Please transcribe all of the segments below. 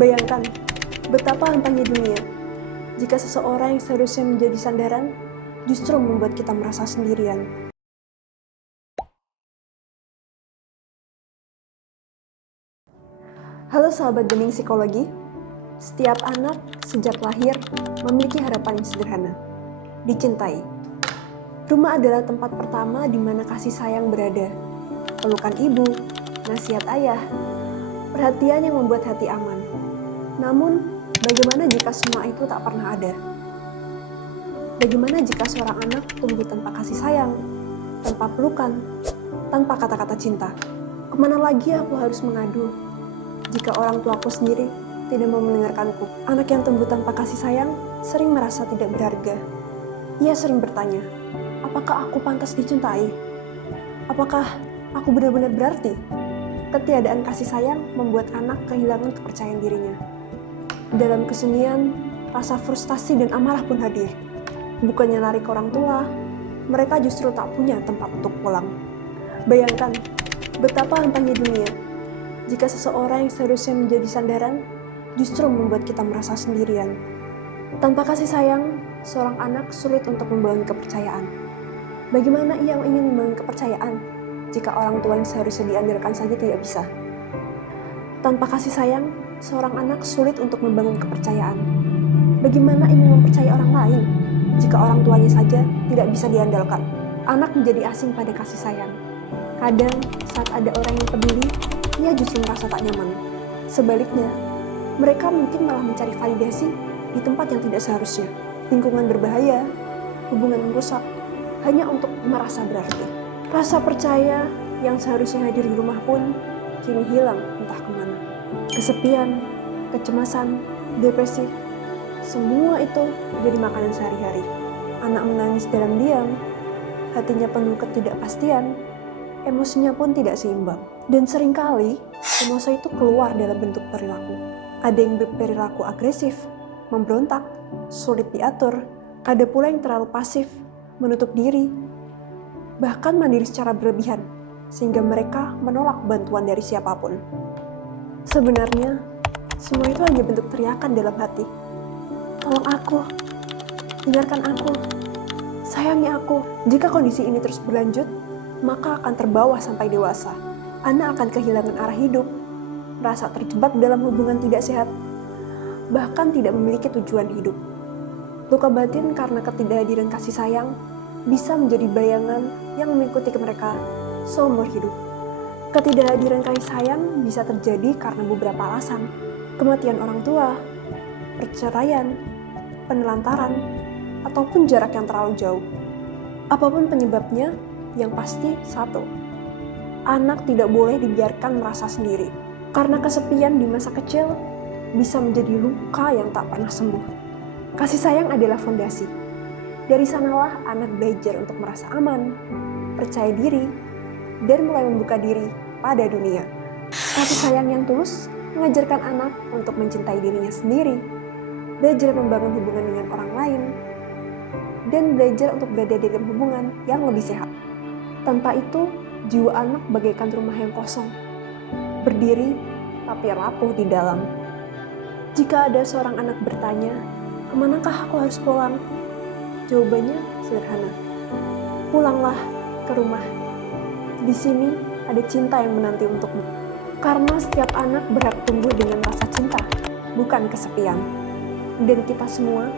Bayangkan, betapa hampanya dunia jika seseorang yang seharusnya menjadi sandaran justru membuat kita merasa sendirian. Halo sahabat bening psikologi, setiap anak sejak lahir memiliki harapan yang sederhana, dicintai. Rumah adalah tempat pertama di mana kasih sayang berada. Pelukan ibu, nasihat ayah, perhatian yang membuat hati aman. Namun, bagaimana jika semua itu tak pernah ada? Bagaimana jika seorang anak tumbuh tanpa kasih sayang, tanpa pelukan, tanpa kata-kata cinta? Kemana lagi aku harus mengadu jika orang tuaku sendiri tidak mau mendengarkanku? Anak yang tumbuh tanpa kasih sayang sering merasa tidak berharga. Ia sering bertanya, apakah aku pantas dicintai? Apakah aku benar-benar berarti? Ketiadaan kasih sayang membuat anak kehilangan kepercayaan dirinya. Dalam kesunyian, rasa frustasi dan amarah pun hadir. Bukannya lari ke orang tua, mereka justru tak punya tempat untuk pulang. Bayangkan, betapa hampanya dunia jika seseorang yang seharusnya menjadi sandaran justru membuat kita merasa sendirian. Tanpa kasih sayang, seorang anak sulit untuk membangun kepercayaan. Bagaimana ia ingin membangun kepercayaan jika orang tua yang seharusnya diandalkan saja tidak bisa? Tanpa kasih sayang, seorang anak sulit untuk membangun kepercayaan. Bagaimana ingin mempercayai orang lain jika orang tuanya saja tidak bisa diandalkan? Anak menjadi asing pada kasih sayang. Kadang saat ada orang yang peduli, ia justru merasa tak nyaman. Sebaliknya, mereka mungkin malah mencari validasi di tempat yang tidak seharusnya. Lingkungan berbahaya, hubungan merusak, hanya untuk merasa berarti. Rasa percaya yang seharusnya hadir di rumah pun kini hilang entah kemana. Kesepian, kecemasan, depresi, semua itu jadi makanan sehari-hari. Anak menangis dalam diam, hatinya penuh ketidakpastian, emosinya pun tidak seimbang. Dan seringkali, emosi itu keluar dalam bentuk perilaku. Ada yang berperilaku agresif, memberontak, sulit diatur. Ada pula yang terlalu pasif, menutup diri, bahkan mandiri secara berlebihan, sehingga mereka menolak bantuan dari siapapun. Sebenarnya, semua itu hanya bentuk teriakan dalam hati. Tolong aku, dengarkan aku, sayangi aku. Jika kondisi ini terus berlanjut, maka akan terbawa sampai dewasa. Anak akan kehilangan arah hidup, merasa terjebak dalam hubungan tidak sehat, bahkan tidak memiliki tujuan hidup. Luka batin karena ketidakhadiran kasih sayang bisa menjadi bayangan yang mengikuti mereka seumur hidup. Ketidakhadiran kasih sayang bisa terjadi karena beberapa alasan. Kematian orang tua, perceraian, penelantaran, ataupun jarak yang terlalu jauh. Apapun penyebabnya, yang pasti satu, anak tidak boleh dibiarkan merasa sendiri. Karena kesepian di masa kecil bisa menjadi luka yang tak pernah sembuh. Kasih sayang adalah fondasi. Dari sanalah anak belajar untuk merasa aman, percaya diri, dan mulai membuka diri pada dunia. Kasih sayang yang tulus mengajarkan anak untuk mencintai dirinya sendiri, belajar membangun hubungan dengan orang lain, dan belajar untuk berada dalam hubungan yang lebih sehat. Tanpa itu, jiwa anak bagaikan rumah yang kosong, berdiri tapi rapuh di dalam. Jika ada seorang anak bertanya, kemanakah aku harus pulang? Jawabannya sederhana, pulanglah ke rumah. Di sini ada cinta yang menanti untukmu. Karena setiap anak berhak tumbuh dengan rasa cinta, bukan kesepian. Dan kita semua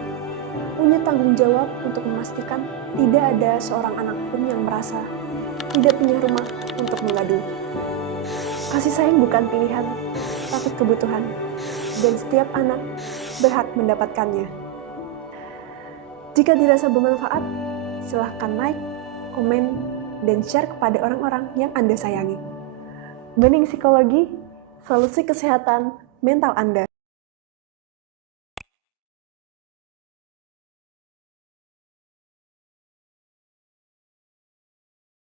punya tanggung jawab untuk memastikan tidak ada seorang anak pun yang merasa tidak punya rumah untuk mengadu. Kasih sayang bukan pilihan, tapi kebutuhan. Dan setiap anak berhak mendapatkannya. Jika dirasa bermanfaat, silahkan like, komen, dan share kepada orang-orang yang Anda sayangi. Bening Psikologi, solusi kesehatan mental Anda.